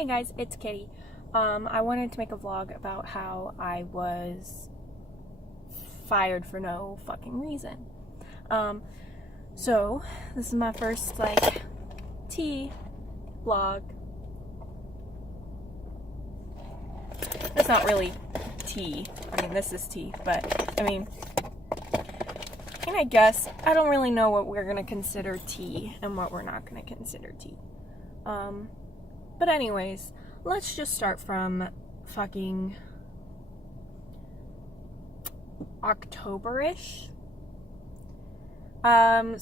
Hey guys, it's Kitty. I wanted to make a vlog about how I was fired for no fucking reason. So this is my first tea vlog. It's not really tea. I mean, this is tea, but and I guess I don't really know what we're gonna consider tea and what we're not gonna consider tea. But anyways, let's just start from fucking October-ish. No,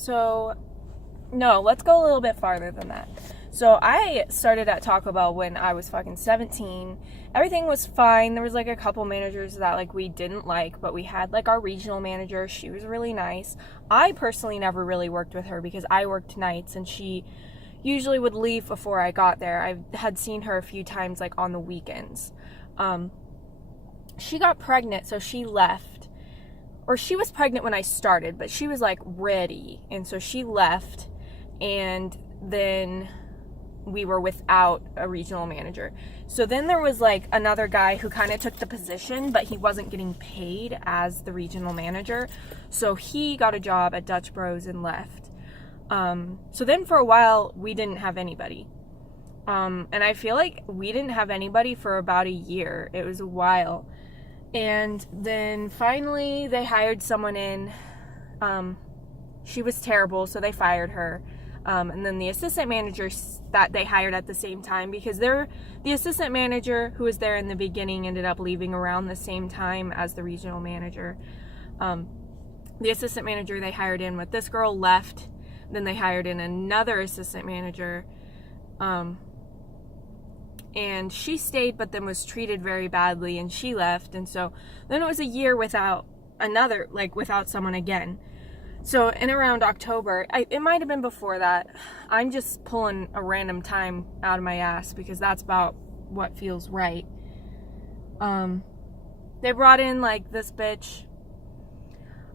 let's go a little bit farther than that. So I started at Taco Bell when I was fucking 17. Everything was fine. There was a couple managers that we didn't like, but we had our regional manager. She was really nice. I personally never really worked with her because I worked nights and she usually would leave before I got there. I had seen her a few times on the weekends. She got pregnant, so she left. Or she was pregnant when I started, but she was ready, and so she left, and then we were without a regional manager. So then there was another guy who kind of took the position, but he wasn't getting paid as the regional manager. So he got a job at Dutch Bros and left. So then for a while we didn't have anybody. And I feel like we didn't have anybody for about a year. It was a while. And then finally they hired someone in. She was terrible, so they fired her. And then the assistant manager that they hired at the same time, because the assistant manager who was there in the beginning ended up leaving around the same time as the regional manager. The assistant manager they hired in with this girl left. Then they hired in another assistant manager. And she stayed, but then was treated very badly, and she left. And so then it was a year without without someone again. So in around October, it might have been before that. I'm just pulling a random time out of my ass because that's about what feels right. They brought in this bitch.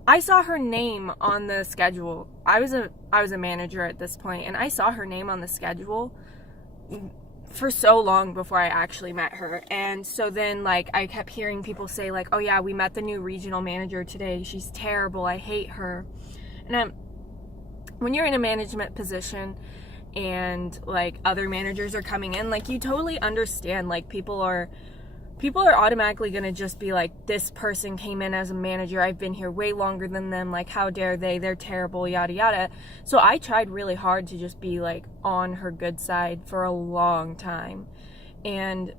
I saw her name on the schedule. I was a manager at this point, and I saw her name on the schedule for so long before I actually met her. And so then I kept hearing people say oh yeah, we met the new regional manager today. She's terrible. I hate her. And when you're in a management position and other managers are coming in, you totally understand people are automatically going to just be this person came in as a manager. I've been here way longer than them. How dare they? They're terrible, yada, yada. So I tried really hard to just be on her good side for a long time. And,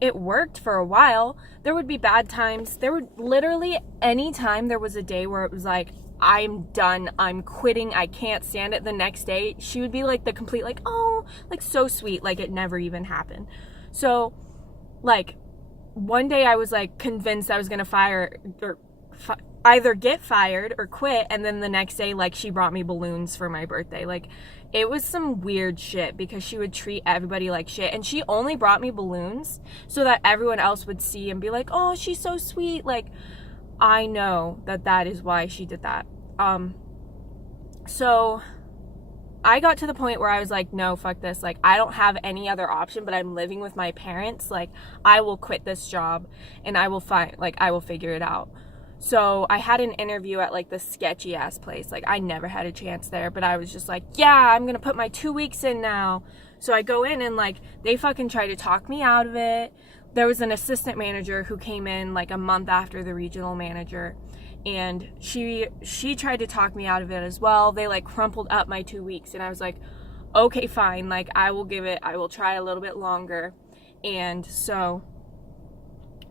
it worked for a while. There would be bad times. There would literally any time there was a day where it was I'm done. I'm quitting. I can't stand it. The next day she would be the complete oh, so sweet. It never even happened. So, one day I was, convinced I was going to fire, or either get fired or quit, and then the next day, she brought me balloons for my birthday. It was some weird shit, because she would treat everybody like shit, and she only brought me balloons so that everyone else would see and be oh, she's so sweet. I know that is why she did that. So I got to the point where I was no, fuck this. I don't have any other option, but I'm living with my parents. I will quit this job and I will I will figure it out. So I had an interview at this sketchy ass place. I never had a chance there, but I was just yeah, I'm going to put my 2 weeks in now. So I go in and they fucking try to talk me out of it. There was an assistant manager who came in a month after the regional manager. And she tried to talk me out of it as well. They crumpled up my 2 weeks, and I was okay, fine. I will try a little bit longer. And so,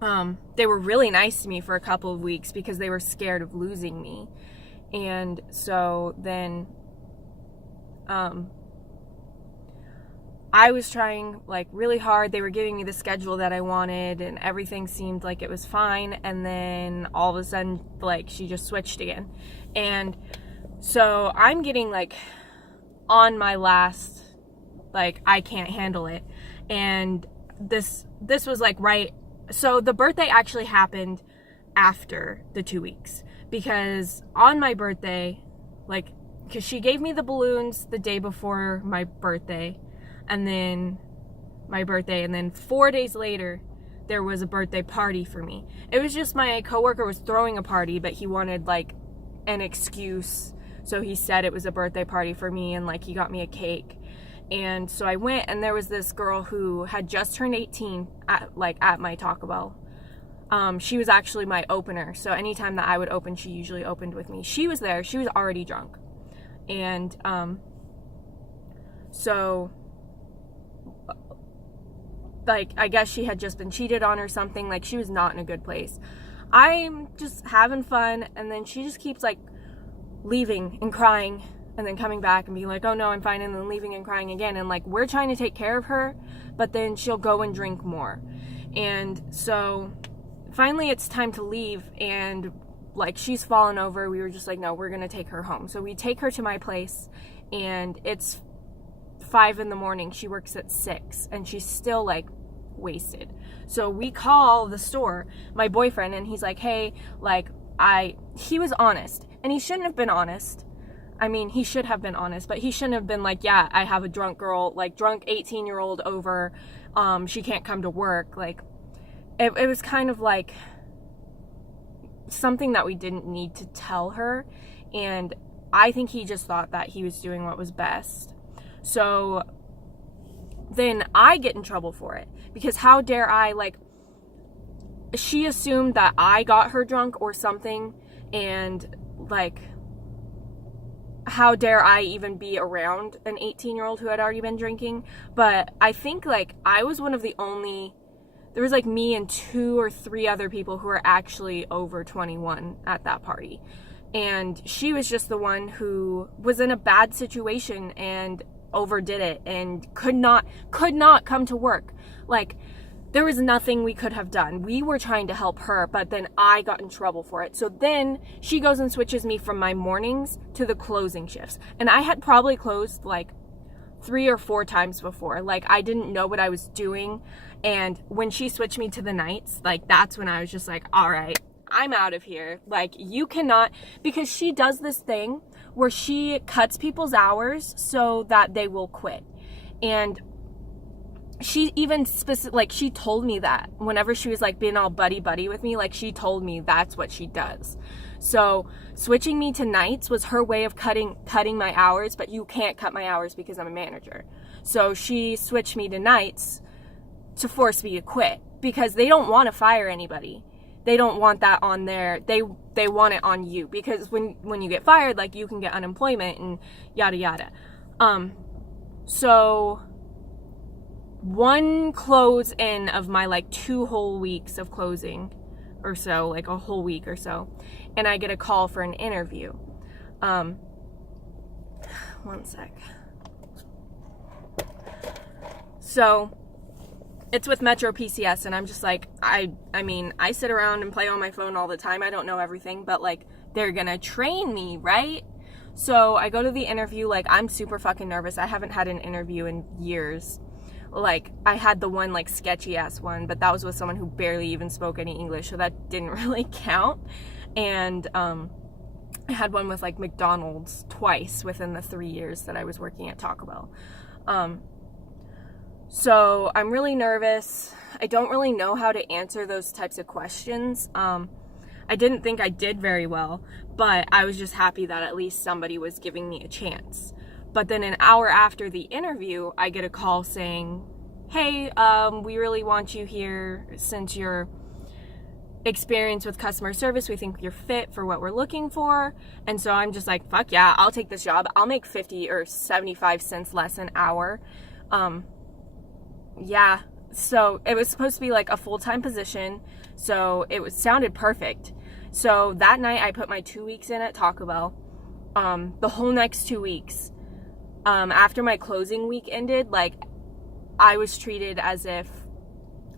they were really nice to me for a couple of weeks because they were scared of losing me. And so then, I was trying really hard. They were giving me the schedule that I wanted, and everything seemed like it was fine. And then all of a sudden, she just switched again. And so I'm getting on my last, I can't handle it. And this was right. So the birthday actually happened after the 2 weeks, because on my birthday, because she gave me the balloons the day before my birthday. and then my birthday, and then 4 days later there was a birthday party for me. It was just my coworker was throwing a party, but he wanted like an excuse, so he said it was a birthday party for me, and like he got me a cake. And so I went, and there was this girl who had just turned 18 at my Taco Bell. She was actually my opener, so anytime that I would open, she usually opened with me. She was there. She was already drunk. And so like I guess she had just been cheated on or something. Like, she was not in a good place. I'm just having fun, and then she just keeps like leaving and crying, and then coming back and being like, oh no, I'm fine, and then leaving and crying again. And like, we're trying to take care of her, but then she'll go and drink more. And so finally it's time to leave, and like, she's fallen over. We were just like, no, we're gonna take her home. So we take her to my place, and it's 5 a.m. She works at 6, and she's still like wasted. So we call the store, my boyfriend, and he's like, hey, like, he was honest, and he shouldn't have been honest. I mean, he should have been honest, but he shouldn't have been like, yeah, I have a drunk girl, like drunk 18-year-old over, she can't come to work. Like, it was kind of like something that we didn't need to tell her, and I think he just thought that he was doing what was best. So then I get in trouble for it, because how dare I, like, she assumed that I got her drunk or something, and like, how dare I even be around an 18-year-old who had already been drinking. But I think like I was one of the only, there was like me and 2 or 3 other people who were actually over 21 at that party, and she was just the one who was in a bad situation and overdid it and could not come to work. Like, there was nothing we could have done. We were trying to help her, but then I got in trouble for it. So then she goes and switches me from my mornings to the closing shifts. And I had probably closed like 3 or 4 times before. Like, I didn't know what I was doing. And when she switched me to the nights, like, that's when I was just like, all right, I'm out of here. Like, you cannot, because she does this thing where she cuts people's hours so that they will quit. And she even like, she told me that whenever she was like being all buddy with me, like, she told me that's what she does. So switching me to nights was her way of cutting my hours, but you can't cut my hours because I'm a manager. So she switched me to nights to force me to quit, because they don't want to fire anybody. They don't want that on their, they want it on you, because when you get fired, like, you can get unemployment and yada yada. So one close in of my like 2 whole weeks of closing or so, like a whole week or so, and I get a call for an interview. One sec. So it's with Metro PCS, and I'm just like, I mean, I sit around and play on my phone all the time. I don't know everything, but like, they're gonna train me, right? So I go to the interview, like, I'm super fucking nervous. I haven't had an interview in years. Like, I had the one like sketchy ass one, but that was with someone who barely even spoke any English, so that didn't really count. And I had one with like McDonald's twice within the 3 years that I was working at Taco Bell. So I'm really nervous. I don't really know how to answer those types of questions. I didn't think I did very well, but I was just happy that at least somebody was giving me a chance. But then an hour after the interview, I get a call saying, hey, we really want you here since your experience with customer service, we think you're fit for what we're looking for. And so I'm just like, fuck yeah, I'll take this job. I'll make 50 or 75 cents less an hour. Yeah, so it was supposed to be like a full-time position, so sounded perfect. So that night I put my 2 weeks in at Taco Bell. The whole next 2 weeks, after my closing week ended, like, I was treated as if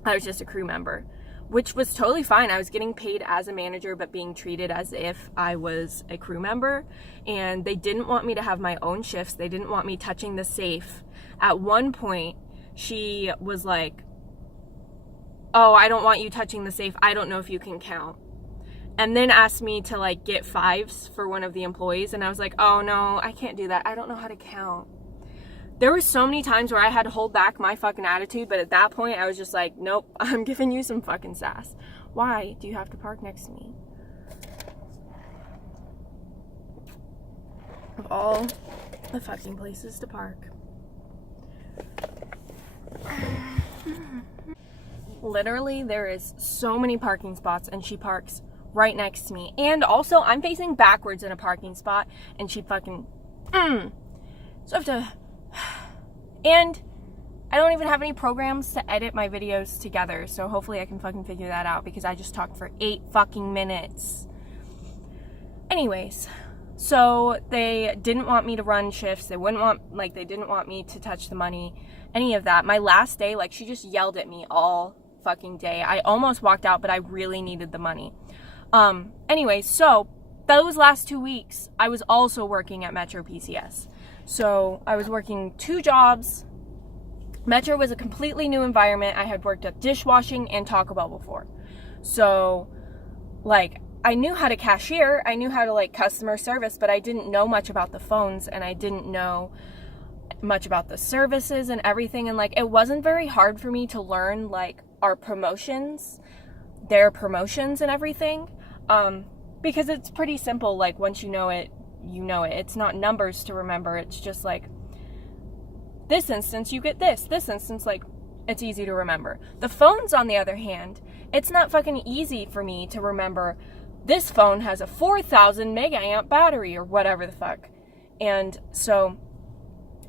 I was just a crew member, which was totally fine. I was getting paid as a manager, but being treated as if I was a crew member. And they didn't want me to have my own shifts. They didn't want me touching the safe. At one point, she was like, oh, I don't want you touching the safe. I don't know if you can count. And then asked me to like get 5s for one of the employees. And I was like, oh no, I can't do that. I don't know how to count. there were so many times where I had to hold back my fucking attitude, but at that point I was just like, nope, I'm giving you some fucking sass. Why do you have to park next to me? Of all the fucking places to park. Literally, there is so many parking spots, and she parks right next to me. And also, I'm facing backwards in a parking spot, and she fucking... So I have to... And I don't even have any programs to edit my videos together, so hopefully I can fucking figure that out, because I just talked for 8 fucking minutes. Anyways, so they didn't want me to run shifts. They didn't want me to touch the money, any of that. My last day, like, she just yelled at me all fucking day. I almost walked out, but I really needed the money. Anyway, so those last 2 weeks, I was also working at Metro PCS. So I was working 2 jobs. Metro was a completely new environment. I had worked at dishwashing and Taco Bell before. So, like, I knew how to cashier. I knew how to, like, customer service, but I didn't know much about the phones, and I didn't know much about the services and everything. And, like, it wasn't very hard for me to learn, like, our promotions, their promotions and everything. Because it's pretty simple. Like, once you know it, you know it. It's not numbers to remember. It's just like, this instance you get this instance, like, it's easy to remember. The phones, on the other hand, it's not fucking easy for me to remember this phone has a 4,000 mega amp battery or whatever the fuck. And so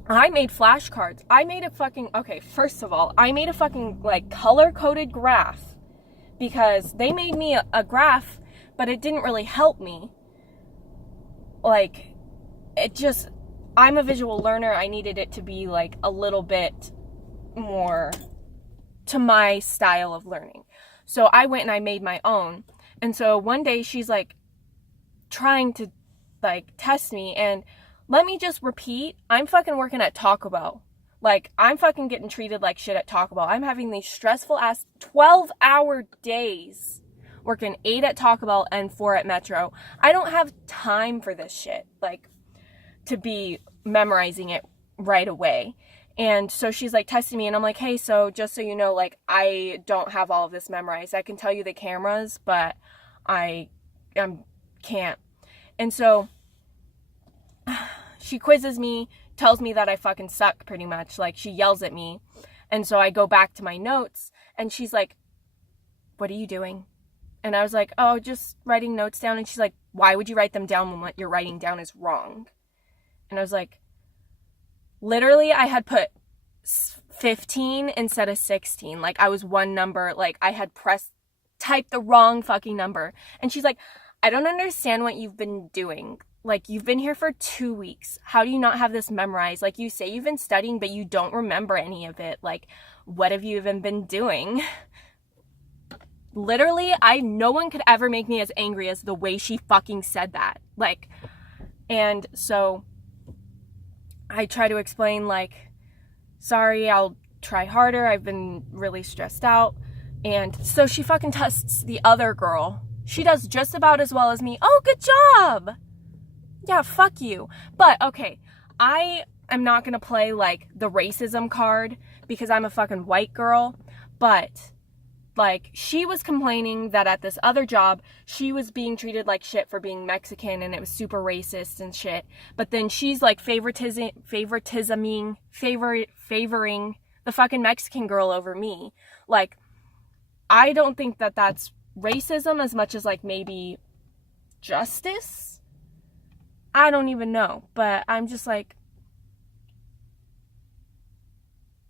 I made flashcards. I made a fucking, okay, first of all, I made a fucking, like, color-coded graph, because they made me a graph, but it didn't really help me. Like, it just, I'm a visual learner. I needed it to be, like, a little bit more to my style of learning. So I went and I made my own. And so one day she's, like, trying to, like, test me, and let me just repeat, I'm fucking working at Taco Bell. Like, I'm fucking getting treated like shit at Taco Bell. I'm having these stressful ass 12-hour days working 8 at Taco Bell and 4 at Metro. I don't have time for this shit, like, to be memorizing it right away. And so she's, like, testing me, and I'm like, hey, so just so you know, like, I don't have all of this memorized. I can tell you the cameras, but I can't. And so she quizzes me, tells me that I fucking suck, pretty much. Like, she yells at me. And so I go back to my notes, and she's like, what are you doing? And I was like, oh, just writing notes down. And she's like, why would you write them down when what you're writing down is wrong? And I was like, literally, I had put 15 instead of 16. Like, I was one number. Like, I had typed the wrong fucking number. And she's like, I don't understand what you've been doing. Like, you've been here for 2 weeks. How do you not have this memorized? Like, you say you've been studying, but you don't remember any of it. Like, what have you even been doing? Literally, no one could ever make me as angry as the way she fucking said that. Like, and so I try to explain, like, sorry, I'll try harder. I've been really stressed out. And so she fucking tests the other girl. She does just about as well as me. Oh, good job. Yeah, fuck you. But, okay, I am not going to play, like, the racism card because I'm a fucking white girl. But, like, she was complaining that at this other job, she was being treated like shit for being Mexican, and it was super racist and shit. But then she's, like, favoring the fucking Mexican girl over me. Like, I don't think that that's racism as much as, like, maybe justice. I don't even know, but I'm just like,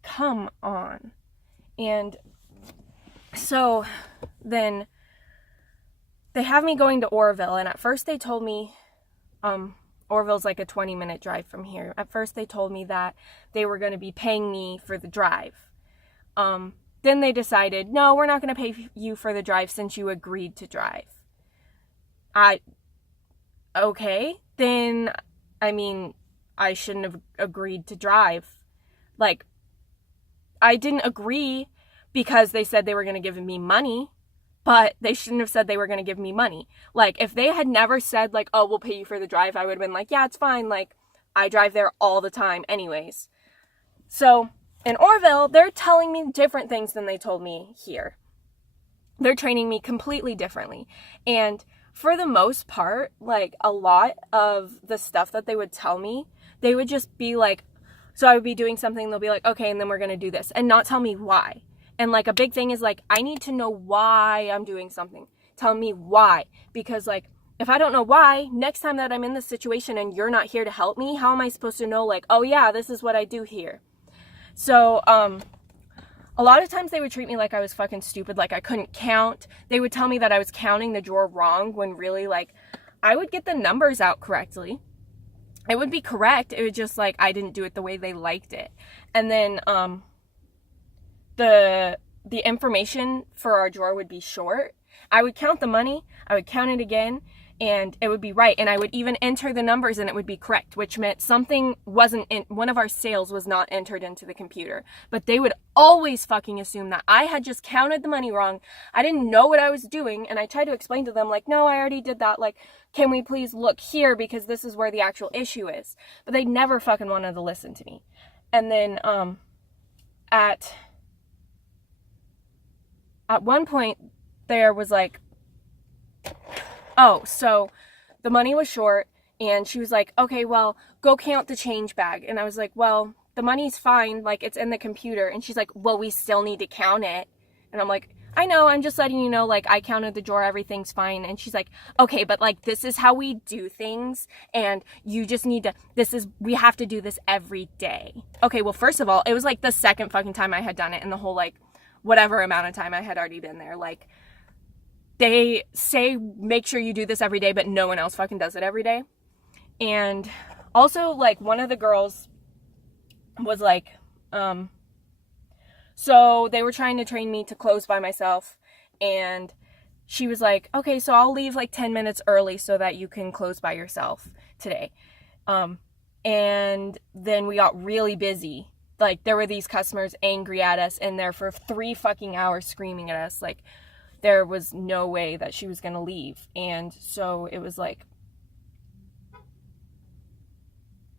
come on. And so then they have me going to Oroville, and at first they told me, Oroville's like a 20-minute drive from here. At first they told me that they were going to be paying me for the drive. Then they decided, no, we're not going to pay you for the drive since you agreed to drive. Okay, then, I mean, I shouldn't have agreed to drive. Like, I didn't agree because they said they were going to give me money, but they shouldn't have said they were going to give me money. Like, if they had never said, like, oh, we'll pay you for the drive, I would have been like, yeah, it's fine. Like, I drive there all the time anyways. So in Orville, they're telling me different things than they told me here. They're training me completely differently. And for the most part, like, a lot of the stuff that they would tell me, they would just be like, so I would be doing something, they'll be like, okay, and then we're going to do this, and not tell me why. And, like, a big thing is, like, I need to know why I'm doing something. Tell me why. Because, like, if I don't know why, next time that I'm in this situation and you're not here to help me, how am I supposed to know, like, oh yeah, this is what I do here? So, a lot of times they would treat me like I was fucking stupid, like I couldn't count. They would tell me that I was counting the drawer wrong when really, like, I would get the numbers out correctly. It would be correct. It was just, like, I didn't do it the way they liked it. And then, the information for our drawer would be short. I would count the money, I would count it again, and it would be right. And I would even enter the numbers and it would be correct, which meant something wasn't in, one of our sales was not entered into the computer. But they would always fucking assume that I had just counted the money wrong. I didn't know what I was doing. And I tried to explain to them, like, no, I already did that. Like, can we please look here because this is where the actual issue is? But they never fucking wanted to listen to me. And then, at one point there was like, oh, so the money was short, and she was like, okay, well, go count the change bag. And I was like, well, the money's fine, like, it's in the computer. And she's like, well, we still need to count it. And I'm like, I know, I'm just letting you know, like, I counted the drawer, everything's fine. And she's like, okay, but, like, this is how we do things, and you just need to, we have to do this every day. Okay, well, first of all, it was, like, the second fucking time I had done it in the whole, like, whatever amount of time I had already been there. Like, they say, make sure you do this every day, but no one else fucking does it every day. And also, like, one of the girls was like, so they were trying to train me to close by myself, and she was like, okay, so I'll leave like 10 minutes early so that you can close by yourself today. And then we got really busy. Like, there were these customers angry at us in there for 3 fucking hours screaming at us. Like, there was no way that she was going to leave. And so it was like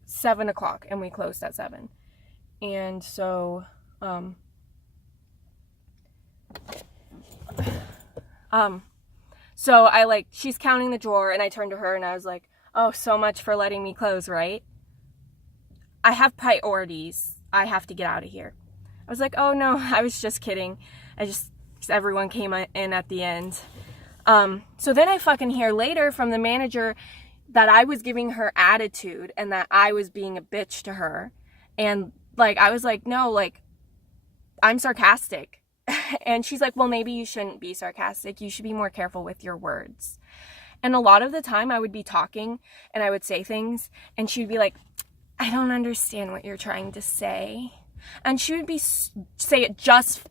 7 o'clock and we closed at 7. And so, so I, like, she's counting the drawer, and I turned to her and I was like, oh, so much for letting me close, right? I have priorities. I have to get out of here. I was like, oh no, I was just kidding. Everyone came in at the end. So then I fucking hear later from the manager that I was giving her attitude and that I was being a bitch to her. And, like, I was like, no, like, I'm sarcastic. And she's like, well, maybe you shouldn't be sarcastic. You should be more careful with your words. And a lot of the time I would be talking and I would say things and she'd be like, I don't understand what you're trying to say. And she would say it just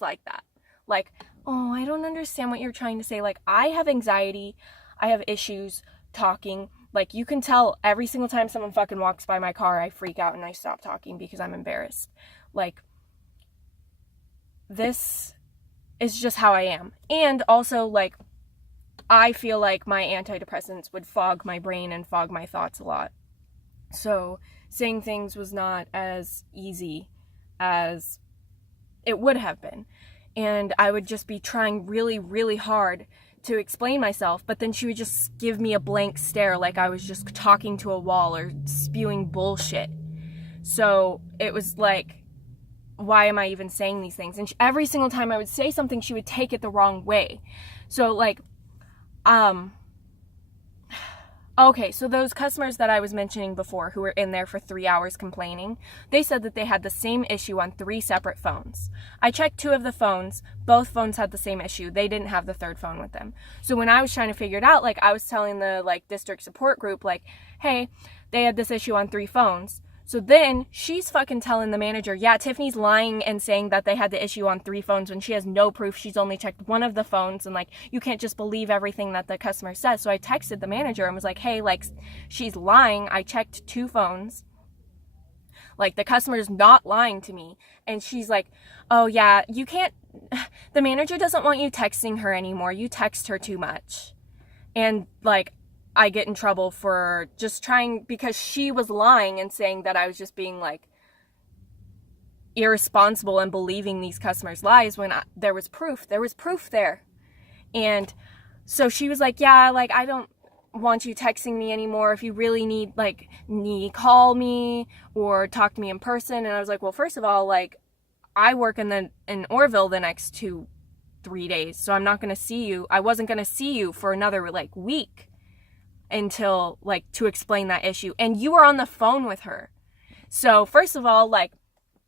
like that. Like, oh, I don't understand what you're trying to say. Like, I have anxiety. I have issues talking. Like, you can tell every single time someone fucking walks by my car, I freak out and I stop talking because I'm embarrassed. Like, this is just how I am. And also, like, I feel like my antidepressants would fog my brain and fog my thoughts a lot. So saying things was not as easy as it would have been. And I would just be trying really, really hard to explain myself, but then she would just give me a blank stare like I was just talking to a wall or spewing bullshit. So it was like, why am I even saying these things? And every single time I would say something, she would take it the wrong way. So, like, okay, so those customers that I was mentioning before who were in there for 3 hours complaining, they said that they had the same issue on 3 separate phones. I checked 2 of the phones. Both phones had the same issue. They didn't have the third phone with them. So when I was trying to figure it out, like, I was telling the, like, district support group, like, hey, they had this issue on 3 phones. So then she's fucking telling the manager, yeah, Tiffany's lying and saying that they had the issue on 3 phones when she has no proof. She's only checked 1 of the phones, and, like, you can't just believe everything that the customer says. So I texted the manager and was like, hey, like, she's lying. I checked 2 phones. Like, the customer's not lying to me. And she's like, oh yeah, you can't, the manager doesn't want you texting her anymore. You text her too much. And, like, I get in trouble for just trying, because she was lying and saying that I was just being, like, irresponsible and believing these customers' lies when there was proof there. And so she was like, yeah, like, I don't want you texting me anymore. If you really need call me or talk to me in person. And I was like, well, first of all, like, I work in Orville the next 2-3 days, so I'm not going to see you. I wasn't going to see you for another like week until like to explain that issue. And you were on the phone with her. So first of all, like,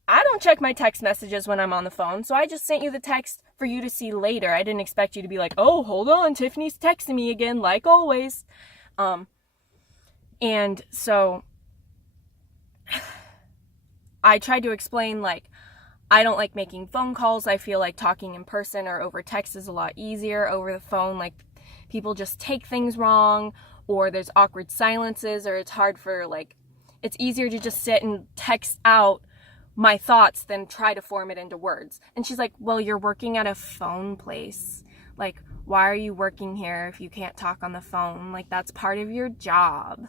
I don't check my text messages when I'm on the phone, so I just sent you the text for you to see later. I didn't expect you to be like, oh, hold on, Tiffany's texting me again, like always. And so I tried to explain, like, I don't like making phone calls. I feel like talking in person or over text is a lot easier. Over the phone, like, people just take things wrong, or there's awkward silences, or it's hard for, like, it's easier to just sit and text out my thoughts than try to form it into words. And she's like, well, you're working at a phone place. Like, why are you working here if you can't talk on the phone? Like, that's part of your job.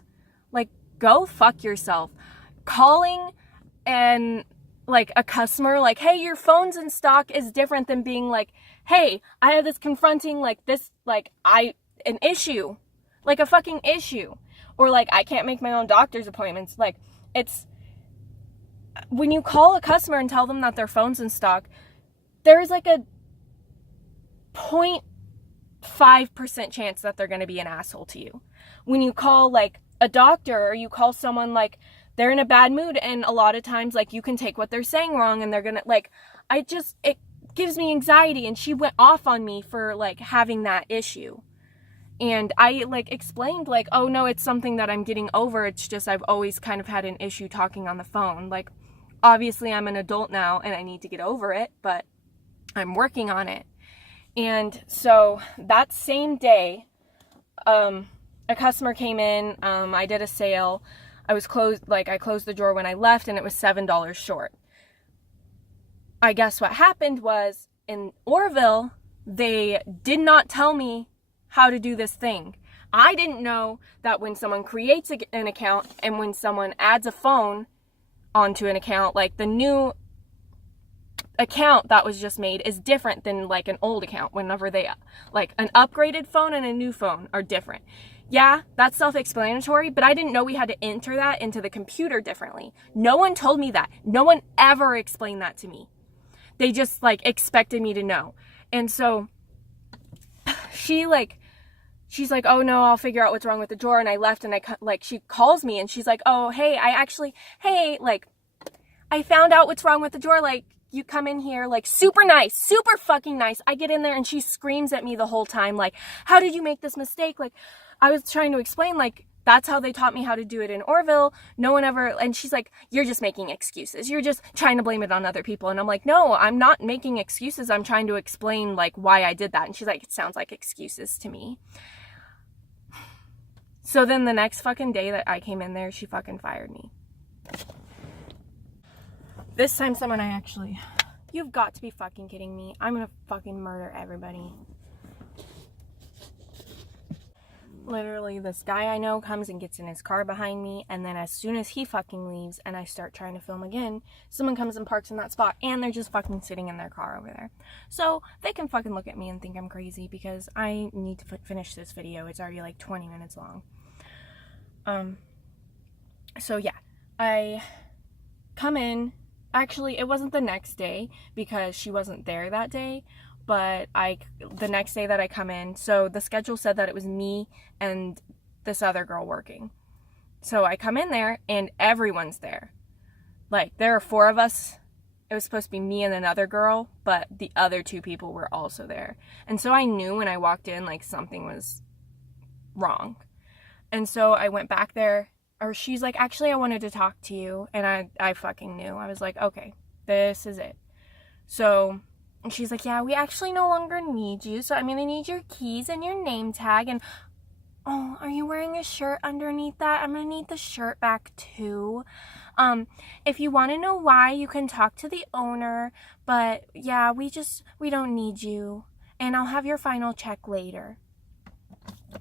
Like, go fuck yourself. Calling and like a customer, like, hey, your phone's in stock is different than being like, hey, I have this confronting, like, this, like, an issue, like a fucking issue, or like, I can't make my own doctor's appointments. Like, it's, when you call a customer and tell them that their phone's in stock, there's like a 0.5% chance that they're going to be an asshole to you. When you call like a doctor, or you call someone, like, they're in a bad mood, and a lot of times, like, you can take what they're saying wrong, and they're gonna, like, it gives me anxiety. And she went off on me for like having that issue. And I like explained, like, oh no, it's something that I'm getting over. It's just I've always kind of had an issue talking on the phone. Like, obviously I'm an adult now and I need to get over it, but I'm working on it. And so that same day, a customer came in, I did a sale. I closed the drawer when I left, and it was $7 short. I guess what happened was, in Orville, they did not tell me how to do this thing. I didn't know that when someone creates an account and when someone adds a phone onto an account, like, the new account that was just made is different than like an old account. Whenever they, like, an upgraded phone and a new phone are different. Yeah, that's self-explanatory, but I didn't know we had to enter that into the computer differently. No one told me that. No one ever explained that to me. They just, like, expected me to know. And so she's like, oh no, I'll figure out what's wrong with the drawer. And I left, and she calls me and she's like, oh, hey, like, I found out what's wrong with the drawer. Like, you come in here, like, super nice, super fucking nice. I get in there and she screams at me the whole time, like, how did you make this mistake? Like, I was trying to explain, like, that's how they taught me how to do it in Orville. No one ever, and she's like, you're just making excuses. You're just trying to blame it on other people. And I'm like, no, I'm not making excuses. I'm trying to explain, like, why I did that. And she's like, it sounds like excuses to me. So then the next fucking day that I came in there, she fucking fired me. This time you've got to be fucking kidding me. I'm gonna fucking murder everybody. Literally, this guy I know comes and gets in his car behind me, and then as soon as he fucking leaves and I start trying to film again, someone comes and parks in that spot, and they're just fucking sitting in their car over there. So they can fucking look at me and think I'm crazy, because I need to finish this video. It's already like 20 minutes long. So yeah, I come in. Actually, it wasn't the next day because she wasn't there that day, but the next day that I come in, so the schedule said that it was me and this other girl working. So I come in there and everyone's there. Like, there are 4 of us. It was supposed to be me and another girl, but the other 2 people were also there. And so I knew when I walked in, like, something was wrong. And so I went back there, or she's like, actually, I wanted to talk to you. And I fucking knew. I was like, okay, this is it. So she's like, yeah, we actually no longer need you. So I'm going to need your keys and your name tag. And, oh, are you wearing a shirt underneath that? I'm going to need the shirt back too. If you want to know why, you can talk to the owner. But yeah, we don't need you. And I'll have your final check later.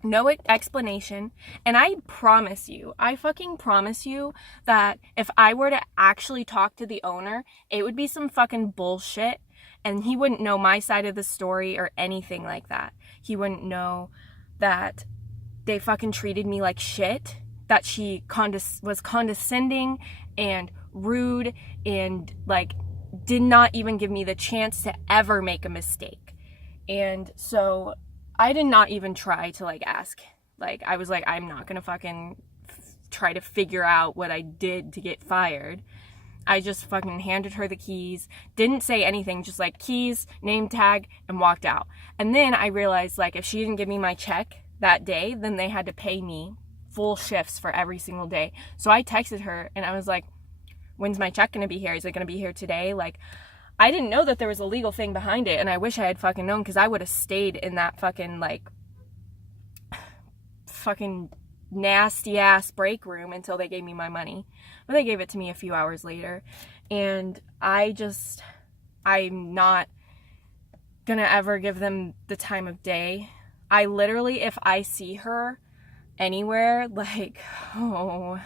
No explanation. And I fucking promise you that if I were to actually talk to the owner, it would be some fucking bullshit, and he wouldn't know my side of the story or anything like that. He wouldn't know that they fucking treated me like shit, that she was condescending and rude and like did not even give me the chance to ever make a mistake. And so I did not even try to like ask. Like, I was like, I'm not gonna fucking try to figure out what I did to get fired. I just fucking handed her the keys, didn't say anything, just like keys, name tag, and walked out. And then I realized, like, if she didn't give me my check that day, then they had to pay me full shifts for every single day. So I texted her and I was like, when's my check gonna be here? Is it gonna be here today? Like, I didn't know that there was a legal thing behind it, and I wish I had fucking known, because I would have stayed in that fucking, like, fucking nasty ass break room until they gave me my money. But they gave it to me a few hours later, and I'm not gonna ever give them the time of day. I literally, if I see her anywhere, like, oh,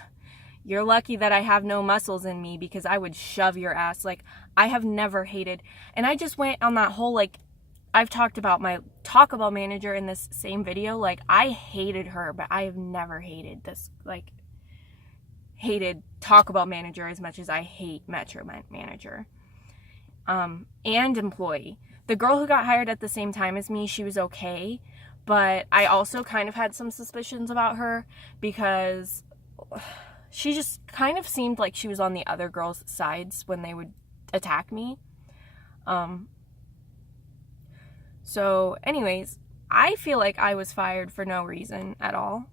you're lucky that I have no muscles in me, because I would shove your ass. Like, I have never hated, and I just went on that whole, like, I've talked about my Taco Bell manager in this same video. Like, I hated her, but I have never hated this, like, hated Taco Bell manager as much as I hate Metro manager. And employee. The girl who got hired at the same time as me, she was okay, but I also kind of had some suspicions about her, because she just kind of seemed like she was on the other girls' sides when they would attack me. So anyways, I feel like I was fired for no reason at all.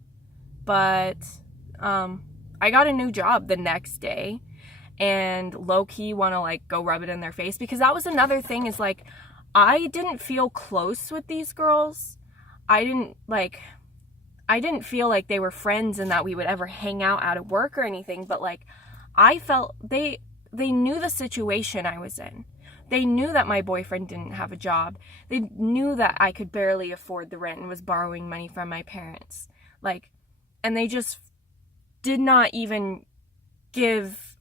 But I got a new job the next day, and low-key want to like go rub it in their face, because that was another thing, is like, I didn't feel close with these girls. I didn't feel like they were friends and that we would ever hang out at work or anything, but like, I felt they knew the situation I was in. They knew that my boyfriend didn't have a job. They knew that I could barely afford the rent and was borrowing money from my parents. Like, and they just did not even give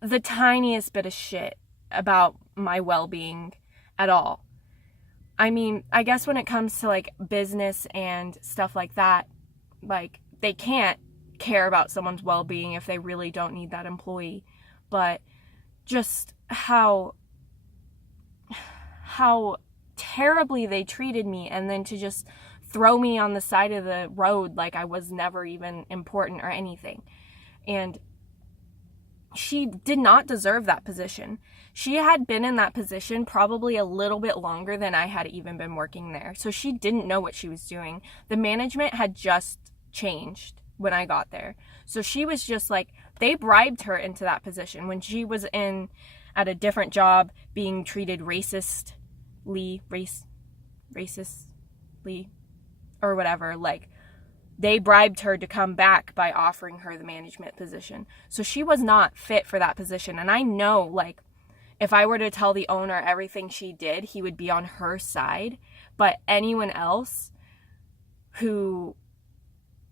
the tiniest bit of shit about my well-being at all. I mean, I guess when it comes to like business and stuff like that, like, they can't care about someone's well-being if they really don't need that employee. But just how terribly they treated me, and then to just throw me on the side of the road like I was never even important or anything. And she did not deserve that position. She had been in that position probably a little bit longer than I had even been working there. So she didn't know what she was doing. The management had just changed when I got there. So she was just like, they bribed her into that position when she was at a different job being treated racistly, or whatever. Like, they bribed her to come back by offering her the management position. So she was not fit for that position. And I know, like, if I were to tell the owner everything she did, he would be on her side. But anyone else who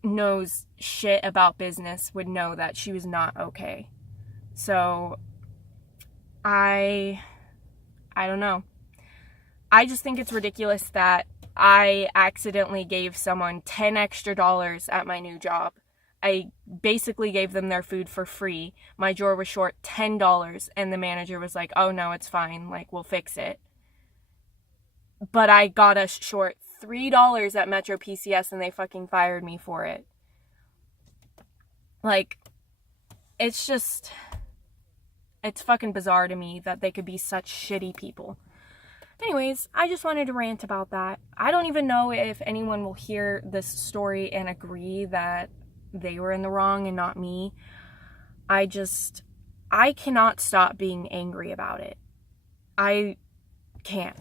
knows shit about business would know that she was not okay. So I don't know. I just think it's ridiculous that I accidentally gave someone $10 extra at my new job. I basically gave them their food for free. My drawer was short $10, and the manager was like, oh no, it's fine, like, we'll fix it. But I got us short $3 at Metro PCS, and they fucking fired me for it. Like, it's fucking bizarre to me that they could be such shitty people. Anyways, I just wanted to rant about that. I don't even know if anyone will hear this story and agree that they were in the wrong and not me. I cannot stop being angry about it. I can't.